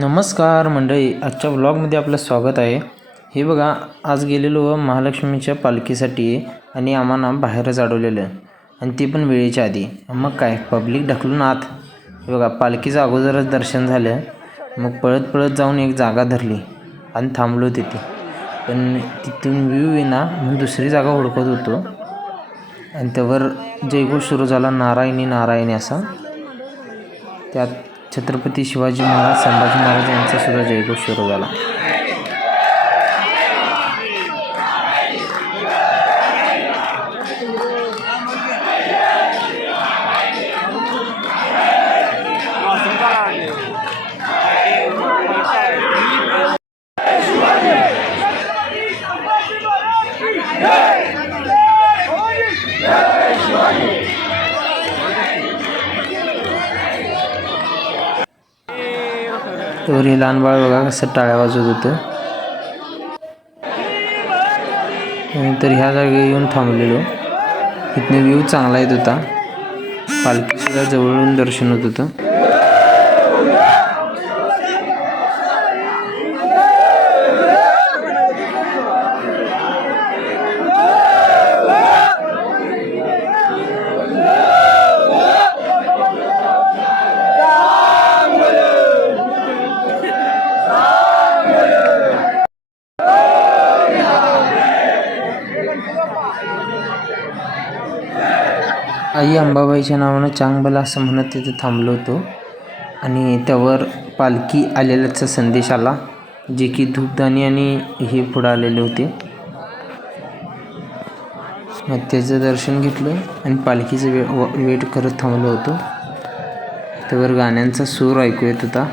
नमस्कार मंडळी, आजच्या व्लॉगमध्ये आपलं स्वागत आहे. हे बघा, आज गेलेलो महालक्ष्मीच्या पालखीसाठी आणि आम्हाला बाहेरच अडवलेलं आणि ते पण वेळेच्या आधी. मग काय पब्लिक ढकलून आत. हे बघा, पालखीचं अगोदरच दर्शन झालं. मग पळत पळत जाऊन एक जागा धरली आणि थांबलो तिथे. पण तिथून व्ह्यू येईना म्हणून दुसरी जागा हुडकत होतो आणि त्यावर जयघोष सुरू झाला, नारायणी नारायणी असा. त्यात छत्रपती शिवाजी महाराज, संभाजी महाराज यांचा सुद्धा जयघोष सुरू झाला. तर हे लहान बाळ बघा कसं टाळ्या वाजवत होतं. नंतर ह्या जागेवर येऊन थांबलेलो. इथनं व्ह्यू चांगला येत होता. पालखीसुद्धा जवळून दर्शन होत होतं. आई अंबाबाईच्या नावानं चांगभला असं म्हणत तिथे थांबलो होतो आणि त्यावर पालखी आलेल्याचा संदेश आला, जे की धूपदाणी आणि हे पुढं आलेले होते. मग त्याचं दर्शन घेतलं आणि पालखीचं वेट करत थांबलो होतो. त्यावर गाण्यांचा सूर ऐकू येत होता.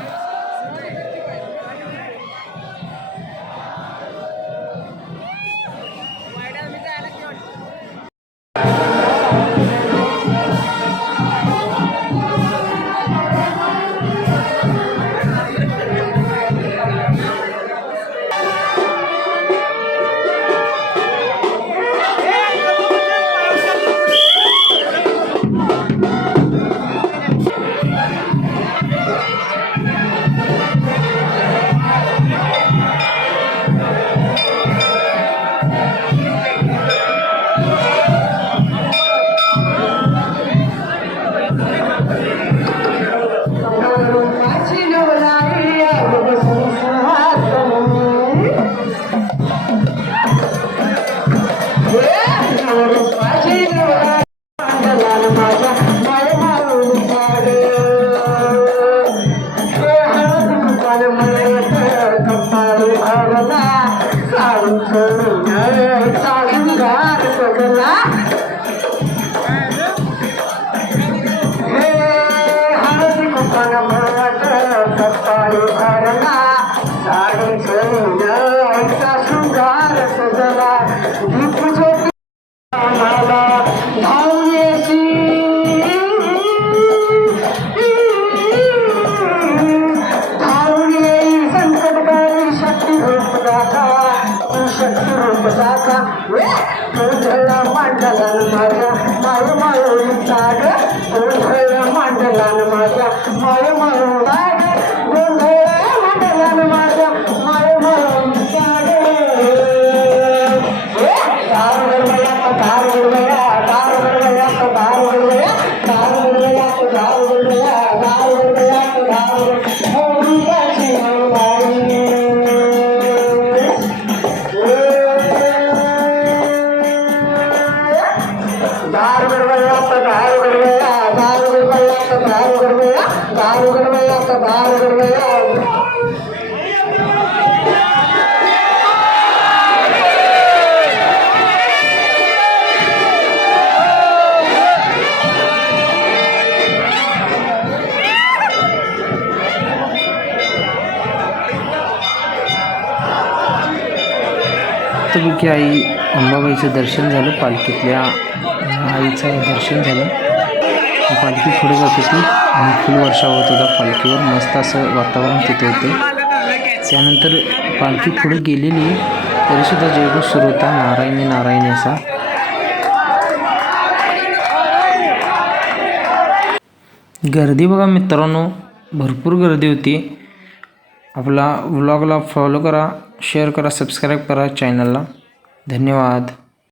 की आई अंबाबाईचं दर्शन झालं, पालखीतल्या आईचं दर्शन झालं. पालखी पुढे जात होती आणि फुल वर्षा होत होता पालखीवर. मस्त असं वातावरण तिथे होतं. त्यानंतर पालखी पुढे गेलेली तरीसुद्धा जयघोष सुरू होता, नारायणी नारायणी असा. गर्दी बघा मित्रांनो, भरपूर गर्दी होती. आपला व्लॉगला फॉलो करा, शेअर करा, सबस्क्राईब करा चॅनलला. धन्यवाद.